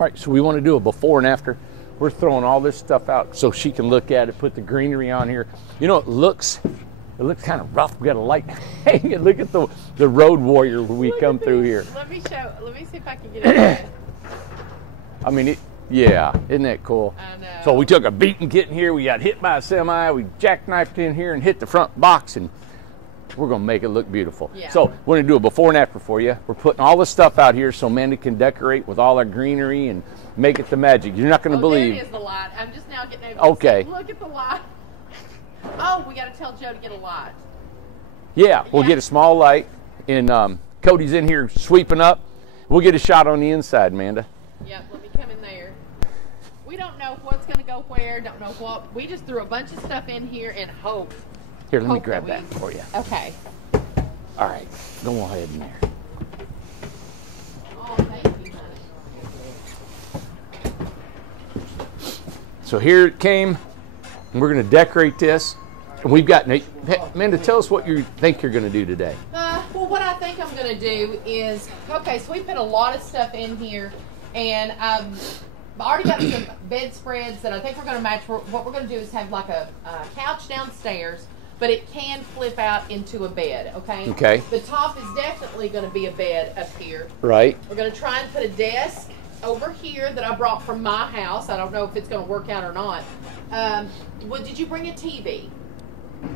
All right, so we want to do a before and after. We're throwing all this stuff out so she can look at it, put the greenery on here. You know, it looks kind of rough. We got a light. Hey, look at the road warrior when we come through here. Let me see if I can get it. I mean, yeah, isn't that cool? I know. So we took a beating getting here. We got hit by a semi. We jackknifed in here and hit the front box, and we're going to make it look beautiful. Yeah. So we're going to do a before and after for you. We're putting all the stuff out here so Amanda can decorate with all our greenery and make it the magic. You're not going to believe. There it is, the light. I'm just now getting able Okay. to see. Look at the light. Oh, we got to tell Joe to get a light. Yeah, we'll get a small light. And Cody's in here sweeping up. We'll get a shot on the inside, Amanda. Yep, let me come in there. We don't know what's going to go where, don't know what. We just threw a bunch of stuff in here and hope. Here, let me Hope grab that that for you. Okay. All right, go ahead in there. Oh, thank you, honey. So here it came, and we're going to decorate this. And we've got, Amanda, tell us what you think you're going to do today. Well, what I think I'm going to do is, okay, so we put a lot of stuff in here, and I've already got some bedspreads that I think we're going to match. What we're going to do is have like a couch downstairs, but it can flip out into a bed, okay? Okay. The top is definitely going to be a bed up here. Right. We're going to try and put a desk over here that I brought from my house. I don't know if it's going to work out or not. Did you bring a TV?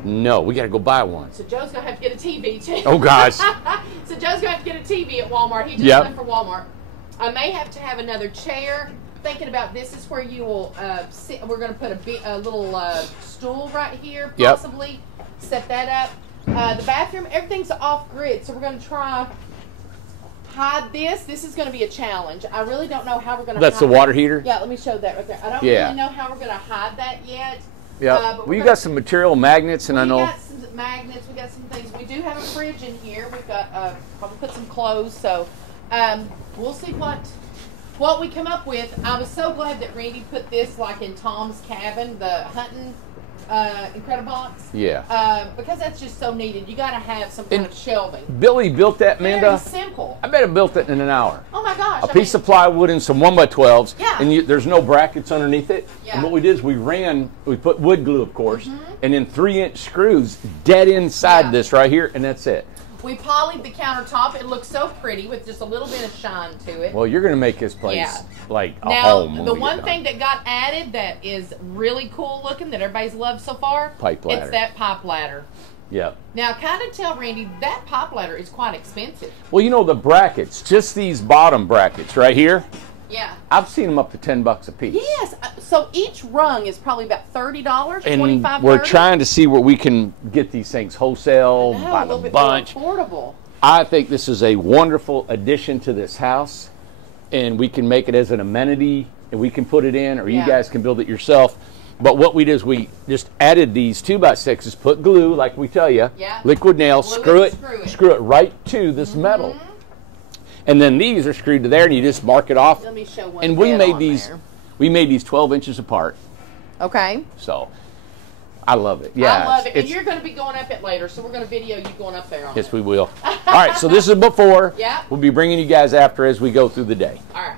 No, we got to go buy one. So Joe's going to have to get a TV too. Oh, gosh. So Joe's going to have to get a TV at Walmart. He just left for Walmart. I may have to have another chair. Thinking about this is where you will sit. We're going to put a little stool right here, possibly. Yep. Set that up. The bathroom, everything's off grid, so we're going to try hide this. This is going to be a challenge. I really don't know how we're going to. That's the water heater. Yeah, let me show that right there. I don't really know how we're going to hide that yet. Yeah. Well, you got some material magnets, and I know. We got some magnets. We got some things. We do have a fridge in here. We've got probably put some clothes. So we'll see what we come up with. I was so glad that Randy put this like in Tom's cabin, the hunting Incredibox. Yeah. Because that's just so needed. You got to have some kind of shelving. Billy built that, Amanda. Very simple. I bet it built it in an hour. Oh my gosh. A piece of plywood and some 1x12s. Yeah. And there's no brackets underneath it. Yeah. And what we did is we put wood glue, of course, and then 3-inch screws dead inside this right here, and that's it. We polyed the countertop. It looks so pretty with just a little bit of shine to it. Well, you're going to make this place like a now, home. The one thing that got added that is really cool looking that everybody's loved so far, pipe ladder. It's that pipe ladder. Yep. Now, kind of tell Randy, that pipe ladder is quite expensive. Well, you know the brackets, just these bottom brackets right here. Yeah. I've seen them up to $10 a piece. Yes. So each rung is probably about $30, $25. And we're trying to see where we can get these things wholesale, by the bunch. More affordable. I think this is a wonderful addition to this house, and we can make it as an amenity, and we can put it in, or you guys can build it yourself. But what we did is we just added these 2x6s, put glue, like we tell you, liquid nails, screw it right to this metal. And then these are screwed to there, and you just mark it off. Let me show one. And we made these 12 inches apart. Okay. So I love it. Yeah, I love it. And you're going to be going up it later, so we're going to video you going up there on Yes, we will. All right, so this is before. Yeah. We'll be bringing you guys after as we go through the day. All right.